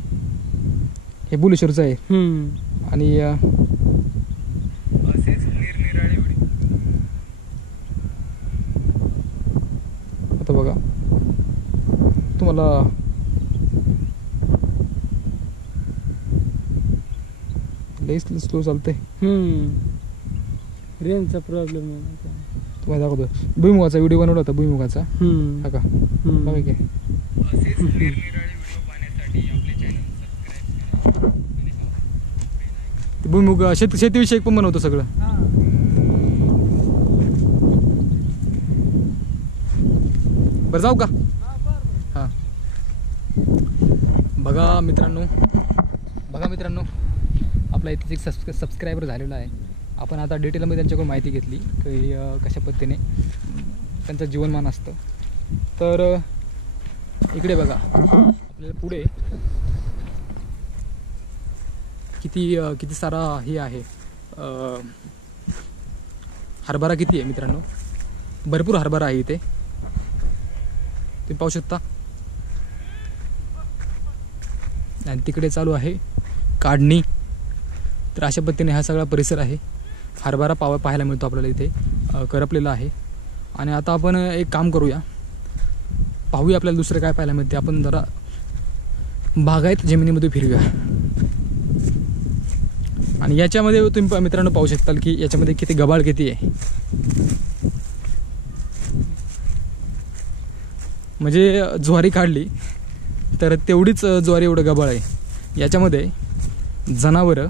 हे बुलेश्वरचं आहे आणि आता बघा तुम्हाला लईच स्लो चालतंय. रेंजचा प्रॉब्लेम आहे तुम्हाला दाखवतो. भुईमुगाचा व्हिडिओ बनवला होता भुईमुगाचा हा का बघा की. भुईमुग शेतीविषयक पण बनवतो सगळं. बरं जाऊ का. हां बघा मित्रांनो आपला इथे एक सबस्क्रायबर झालेला आहे. आपण आता डिटेलमध्ये त्यांच्याकडून माहिती घेतली की कशा पद्धतीने त्यांचं जीवनमान असतं. तर इकडे बघा आपल्याला पुढे किती सारा हे आहे. हरभरा किती आहे मित्रांनो, भरपूर हरभरा आहे इथे तुम्ही पाहू शकता. आणि तिकडे चालू आहे काढणी. तर अशा पद्धतीने हा सगळा परिसर आहे. हरभरा पाहायला मिळतो आपल्याला इथे करपलेला आहे. आणि आता आपण एक काम करूया, पाहूया आपल्याला दुसरं काय पाहायला मिळते. आपण जरा बागायत जमिनीमध्ये फिरूया. आणि याच्यामध्ये तुम्ही मित्रांनो पाहू शकताल की याच्यामध्ये किती गबाळ किती आहे. म्हणजे ज्वारी काढली तर तेवढीच ज्वारी एवढं गबाळ आहे. याच्यामध्ये जनावरं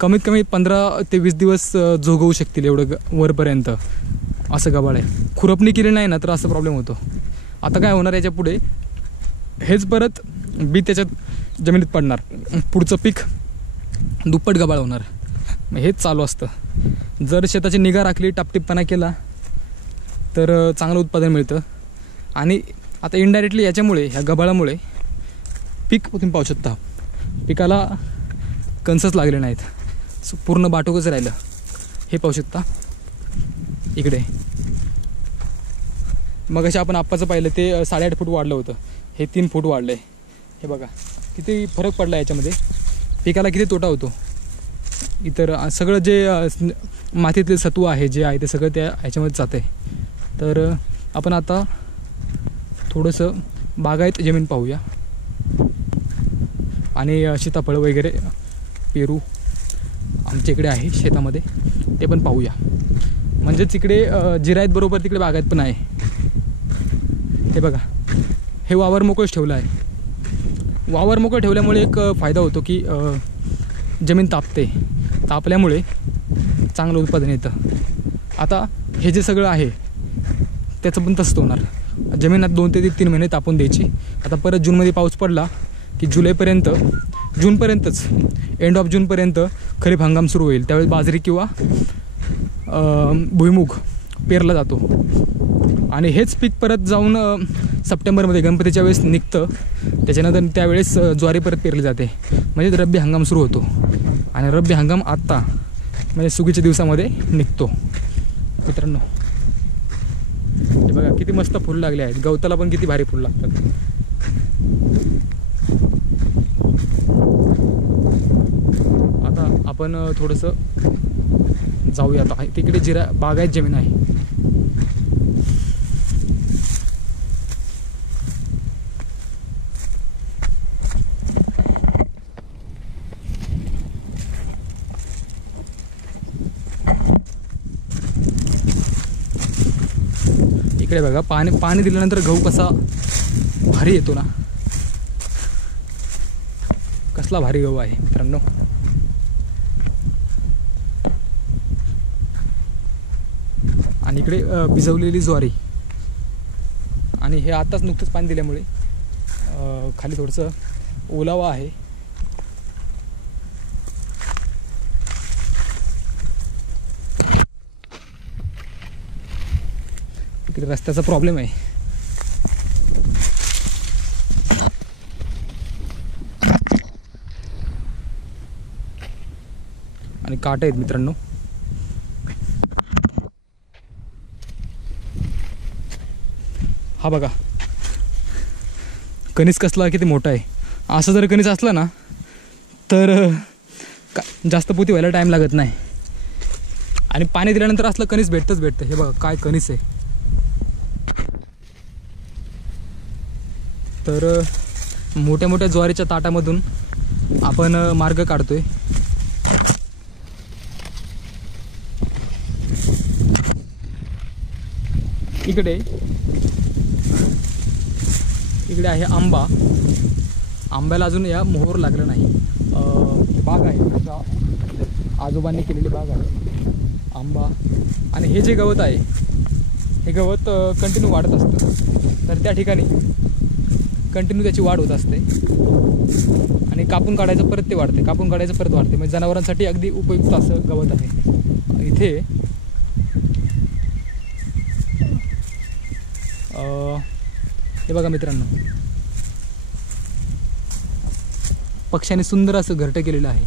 कमीत कमी 15 ते 20 दिवस जोगवू शकतील एवढं वरपर्यंत असं गबाळ आहे. खुरपणी केली नाही ना तर असं प्रॉब्लेम होतो. आता काय होणार याच्या पुढे, हेच परत बी त्याच्यात जमिनीत पडणार, पुढचं पीक दुप्पट गबाळ होणार. मग हेच चालू असतं. जर शेताची निगा राखली, टापटीपणा केला तर चांगलं उत्पादन मिळतं. आणि आता इनडायरेक्टली याच्यामुळे, ह्या गबाळामुळे पीक तुम्ही पाहू शकता पिकाला कणसच लागले नाहीत, पूर्ण बाटोकच राहिलं. हे पाहू शकता इकडे. मग अशा आपण आप्पाचं पाहिलं ते 8.5 फूट वाढलं होतं, हे 3 फूट वाढलं आहे. हे बघा किती फरक पडला याच्यामध्ये, पिकाला किती तोटा होतो. इतर सगळं जे मातीतले सत्व आहे जे आहे ते सगळं त्या ह्याच्यामध्ये जातं आहे. तर आपण आता थोडंसं बागायत जमीन पाहूया. आणि सीताफळ वगैरे पेरू आमच्या इकडे आहे शेतामध्ये, ते पण पाहूया. म्हणजेच इकडे जिरायत बरोबर तिकडे बागायत पण आहे. हे बघा हे वावर मोकळंच ठेवलं आहे. वावर मोकळं ठेवल्यामुळे एक फायदा होतो की जमीन तापते. तापल्यामुळे चांगलं उत्पादन येतं. आता हे जे सगळं आहे त्याचं पण तसंच होणार. जमिनात 2 ते 3 महिने तापून द्यायची. आता परत जूनमध्ये पाऊस पडला की जूनपर्यंतच एंड ऑफ जूनपर्यंत खरीप हंगाम सुरू होईल. त्यावेळेस बाजरी किंवा भुईमुग पेरला जातो. आणि हेच पीक परत जाऊन सप्टेंबरमध्ये गणपतीच्या वेळेस निघतं. त्याच्यानंतर त्यावेळेस ज्वारी परत पेरली जाते. म्हणजे रब्बी हंगाम सुरू होतो. आणि रब्बी हंगाम आत्ता म्हणजे सुगीच्या दिवसामध्ये निघतो मित्रांनो. हे बघा किती मस्त फुलं लागले आहेत. गवताला पण किती भारी फुलं लागतात. आता आपण थोडंसं जाऊया. आता तिकडे बागायत जमीन आहे. इकडे बघा पाणी दिल्यानंतर गहू कसा भारी येतो ना, कसला भारी गहू आहे मित्रांनो. आणि इकडे भिजवलेली ज्वारी. आणि हे आताच नुकतंच पाणी दिल्यामुळे खाली थोडंसं ओलावा आहे. तिकडे रस्त्याचा प्रॉब्लेम आहे. आणि काटे आहेत मित्रांनो. हा बघा कणीस कसला किती मोठा आहे. असं जर कणीस असलं ना तर जास्त पोती व्हायला टाईम लागत नाही. आणि पाणी दिल्यानंतर असलं कणीस भेटतं. हे बघा काय कणीस आहे. तर मोठ्या मोठ्या ज्वारीच्या ताटामधून आपण मार्ग काढतोय. इकडे आहे आंबा. आंब्याला अजून या मोहर लागलं नाही. बाग आहे, आजोबांनी केलेली बाग आहे आंबा. आणि हे जे गवत आहे हे गवत कंटिन्यू वाढत असतं. तर त्या ठिकाणी कंटिन्यू त्याची वाढ होत असते. आणि कापून काढायचं परत ते वाढते, कापून काढायचं परत वाढते. म्हणजे जनावरांसाठी अगदी उपयुक्त असं गवत आहे इथे. हे बघा मित्रांनो, पक्ष्याने सुंदर असं घरटं केलेलं आहे.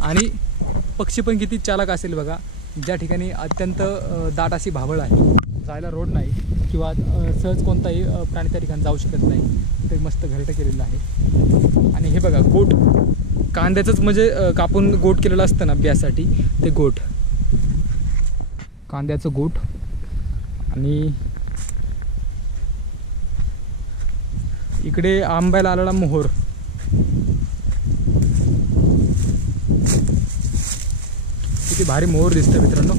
आणि पक्षी पण किती चालाक असेल बघा. ज्या ठिकाणी अत्यंत दाट अशी भाबळ आहे, जायला रोड नाही किंवा सहज कोणताही प्राणी त्या ठिकाणी जाऊ शकत नाही, ते मस्त घरटं केलेलं आहे. आणि हे बघा गोठ, कांद्याचंच म्हणजे कापून गोठ केलेलं असतं ना बियासाठी, ते गोठ, कांद्याचं गोठ. आणि इकडे आंब्याला आलेला मोहर. किती भारी मोहर दिसतं मित्रांनो.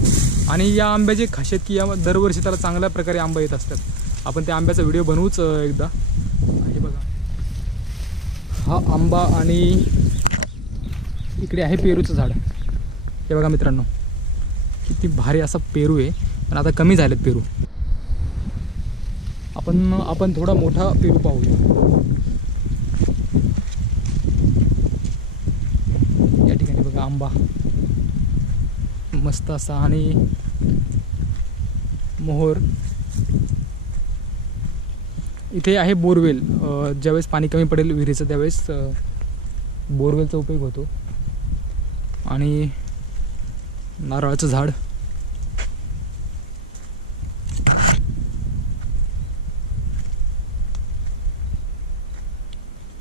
आणि या आंब्याची खासियत की या दरवर्षी त्याला चांगल्या प्रकारे आंबा येत असतात. आपण त्या आंब्याचा व्हिडिओ बनवूच एकदा. हे बघा हा आंबा. आणि इकडे आहे पेरूचं झाड. हे बघा मित्रांनो किती भारी असा पेरू आहे. पण आता कमी झालेत पेरू. आपण थोडा मोठा पेरू पाहूया. या ठिकाणी बघा आंबा मस्त असा. आणि मोहर. इथे आहे बोरवेल. ज्यावेळेस पाणी कमी पडेल विहिरीचं त्यावेळेस बोरवेलचा उपयोग होतो. आणि नारळाचं झाड.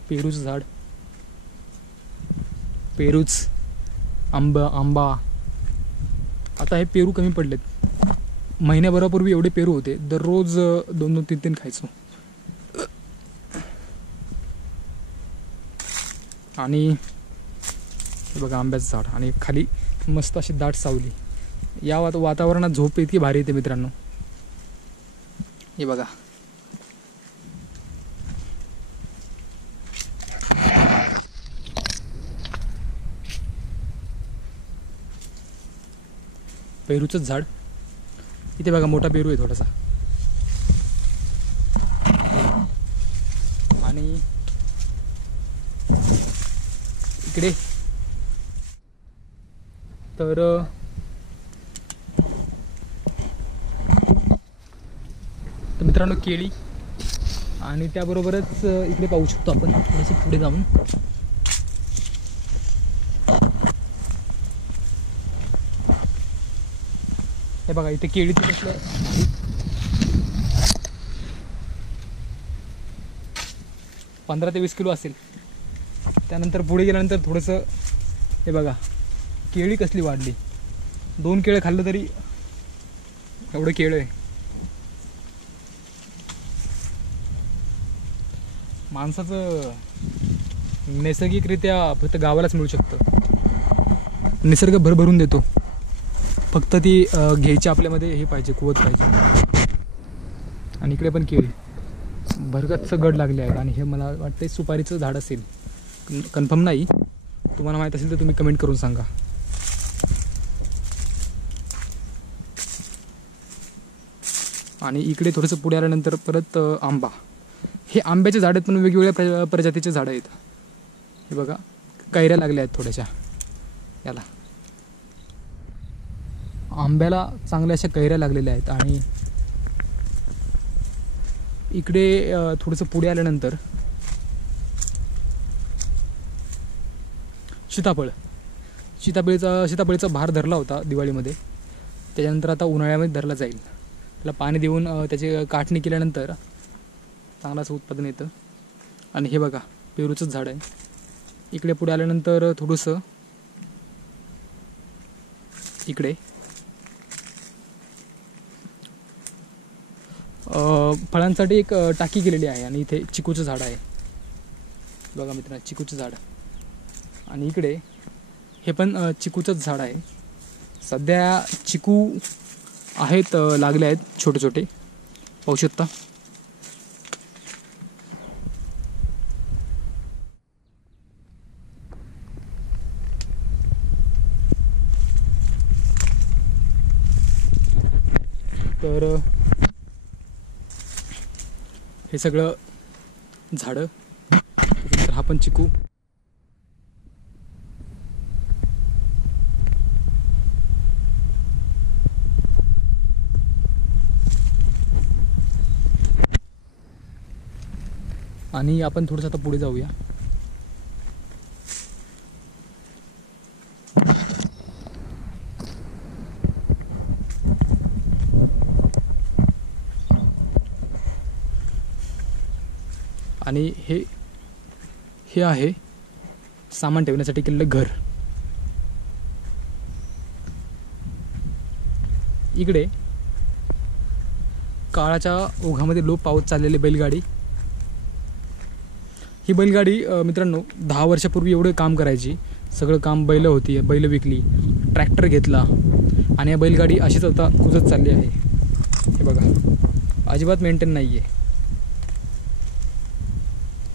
पेरूचं झाड, पेरूच, आंबा. आता हे पेरू कमी पडलेत. महिन्याभरापूर्वी एवढे पेरू होते, दररोज 2-2, 3-3 खायचो. आणि हे बघा आंब्याचं झाड. आणि खाली मस्त अशी दाट सावली. या वातावरणात झोप इतकी भारी येते मित्रांनो. हे बघा पेरूचंच झाड. इथे बघा मोठा पेरू आहे थोडासा. आणि इकडे तर मित्रांनो केळी. आणि त्याबरोबरच इकडे पाहू शकतो आपण थोडंसं पुढे जाऊन. हे बघा इथे केळीचं कसलं 15 ते 20 किलो असेल. त्यानंतर पुढे गेल्यानंतर थोडंसं हे बघा केळी कसली वाढली. 2 केळं खाल्लं तरी एवढं केळं आहे. माणसाचं नैसर्गिकरित्या फक्त गावालाच मिळू शकतं. निसर्ग भरभरून देतो, फक्त ती घ्यायची आपल्यामध्ये हे पाहिजे, कुवत पाहिजे. आणि इकडे पण केळी भरगच्च गड लागले आहेत. आणि हे मला वाटतं सुपारीचं झाड असेल, कन्फर्म नाही. तुम्हाला माहीत असेल तर तुम्ही कमेंट करून सांगा. आणि इकडे थोडंसं पुढे आल्यानंतर परत आंबा. हे आंब्याचे झाड आहेत पण वेगवेगळ्या प्रजातीचे झाडं आहेत. हे बघा कैऱ्या लागल्या आहेत थोड्याशा याला. आंब्याला चांगल्या अशा कैऱ्या लागलेल्या आहेत. आणि इकडे थोडंसं पुढे आल्यानंतर सीताफळीचा भार धरला होता दिवाळीमध्ये. त्याच्यानंतर आता उन्हाळ्यामध्ये धरला जाईल. त्याला पाणी देऊन त्याची काटणी केल्यानंतर चांगलं असं उत्पादन येतं. आणि हे बघा पेरूचंच झाड आहे. इकडे पुढे आल्यानंतर थोडंसं इकडे फळांसाठी एक टाकी केलेली आहे. आणि इथे चिकूचं झाड आहे बघा मित्रांनो, चिकूचं झाड. आणि इकडे हे पण चिकूचंच झाड आहे. सध्या चिकू आहेत, लागले आहेत छोटे छोटे, पाहू शकता. तर हे सगळं झाडं, त्याच्यानंतर हा पण चिकू. आणि आपण थोडंसं आता पुढे जाऊया. आणि हे आहे सामान ठेवण्यासाठी केलेलं घर. इकडे काळाच्या ओघामध्ये लोप पावत चाललेली बैलगाडी. ही बैलगाडी मित्रांनो 10 वर्षापूर्वी एवढं काम करायची. सगळं काम बैल होती, बैल विकली, ट्रॅक्टर घेतला आणि या बैलगाडी अशीच आता कुजत चालली आहे. हे बघा अजिबात मेंटेन नाही आहे.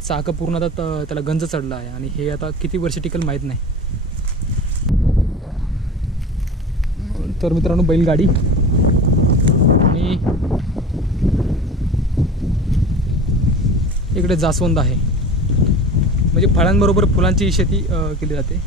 चाकं पूर्ण आता त्याला गंज चढला आहे. आणि हे आता किती वर्ष टिकेल माहीत नाही. तर मित्रांनो बैलगाडी. आणि इकडे जास्वंद आहे. म्हणजे फळांबरोबर फुलांची शेती केली जाते.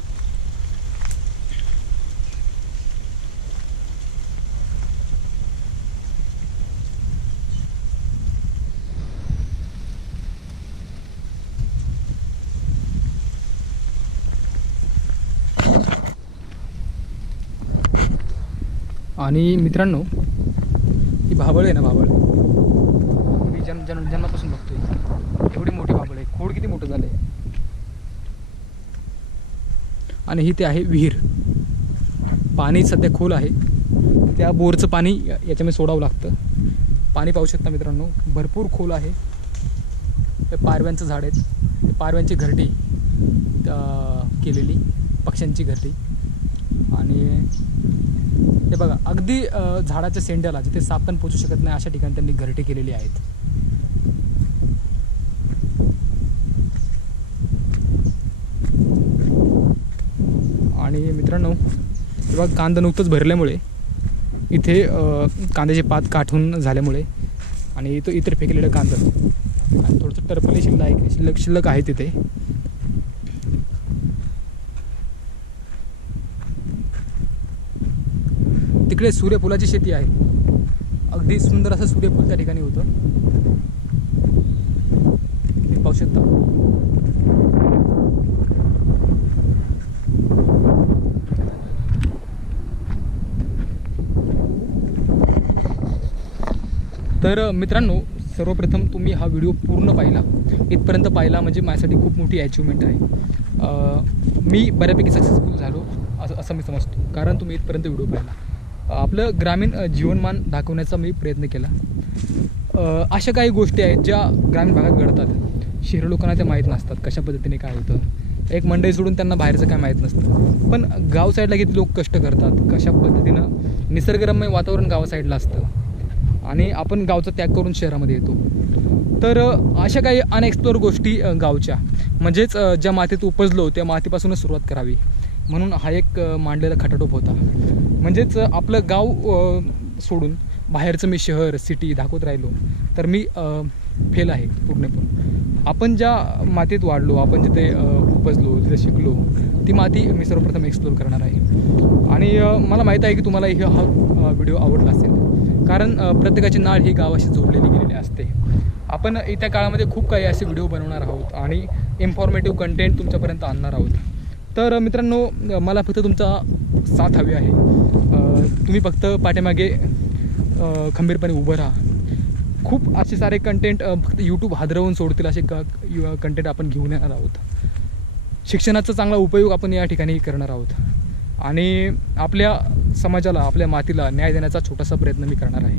आणि मित्रांनो ही भाबळ आहे ना, भाबळ मी जन्मापासून बघतोय. एवढी मोठी भाबळ आहे. खोड किती मोठं झालं आहे. आणि ही ते आहे विहीर. पाणी सध्या खोल आहे. त्या बोरचं पाणी याच्यामध्ये सोडावं लागतं. पाणी पाहू शकता मित्रांनो, भरपूर खोल आहे. हे पारव्यांचं झाड आहेत. ते पारव्यांची घरटी केलेली, पक्ष्यांची घरटी. आणि हे बघा अगदी झाडाच्या शेंड्याला जिथे साप पण पोचू शकत नाही अशा ठिकाणी त्यांनी घरटी केलेली आहेत. आणि मित्रांनो हे बघा कांदा नुकतंच भरल्यामुळे इथे कांद्याचे पात काढून झाल्यामुळे आणि तो इतर फेकलेलं कांदा आणि थोडंसं टरफली शिल्लक आहे तिथे. तिकडे सूर्यफुलाची शेती आहे. अगदी सुंदर असं सूर्यफूल त्या ठिकाणी होतं. तुम्ही पाहू शकता. तर मित्रांनो सर्वप्रथम तुम्ही हा व्हिडिओ पूर्ण पाहिला, इथपर्यंत पाहिला म्हणजे माझ्यासाठी खूप मोठी अचिव्हमेंट आहे. मी बऱ्यापैकी सक्सेसफुल झालो असं मी समजतो, कारण तुम्ही इथपर्यंत व्हिडिओ पाहिला. आपलं ग्रामीण जीवनमान दाखवण्याचा मी प्रयत्न केला. अशा काही गोष्टी आहेत ज्या ग्रामीण भागात घडतात. शहरी लोकांना त्या माहीत नसतात कशा पद्धतीने काय होतं. एक मंडई सोडून त्यांना बाहेरचं काय माहीत नसतं. पण गाव साईडला किती लोक कष्ट करतात, कशा पद्धतीनं निसर्गरम्य वातावरण गावा साईडला असतं आणि आपण गावचा त्याग करून शहरामध्ये येतो. तर अशा काही अनएक्सप्लोर गोष्टी गावच्या, म्हणजेच ज्या मातीत उपजलो त्या मातीपासूनच सुरुवात करावी म्हणून हा एक मांडलेला खटाटोप होता. म्हणजेच आपलं गाव सोडून बाहेरचं मी शहर सिटी दाखवत राहिलो तर मी फेल आहे पूर्णपणे. आपण ज्या मातीत वाढलो, आपण जिथे उपजलो, जिथे शिकलो ती माती मी सर्वप्रथम एक्सप्लोर करणार आहे. आणि मला माहीत आहे की तुम्हाला हा व्हिडिओ आवडला असेल, कारण प्रत्येकाची नाळ ही गावाशी जोडलेली गेलेली असते. आपण येत्या काळामध्ये खूप काही असे व्हिडिओ बनवणार आहोत आणि इन्फॉर्मेटिव्ह कंटेंट तुमच्यापर्यंत आणणार आहोत. तर मित्रांनो, मला फक्त तुमचा साथ हवी आहे. तुम्ही फक्त पाठीमागे खंबीरपणे उभं राहा. खूप असे सारे कंटेंट फक्त यूट्यूब हादरवून सोडतील असे कंटेंट आपण घेऊन येणार आहोत. शिक्षणाचा चांगला उपयोग आपण या ठिकाणी करणार आहोत आणि आपल्या समाजाला, आपल्या मातीला न्याय देण्याचा छोटासा प्रयत्न मी करणार आहे.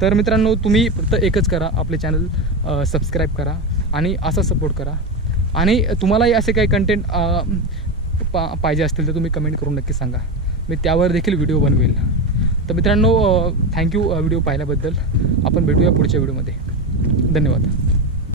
तर मित्रांनो, तुम्ही फक्त एकच करा, आपले चॅनल सबस्क्राईब करा आणि असा सपोर्ट करा. आणि तुम्हालाही असे काही कंटेंट पाहिजे असतील तर तुम्ही कमेंट करून नक्की सांगा, मी त्यावर देखील व्हिडिओ बनवेल. तर मित्रांनो, थँक्यू व्हिडिओ पाहिल्याबद्दल. आपण भेटूया पुढच्या व्हिडिओमध्ये. धन्यवाद.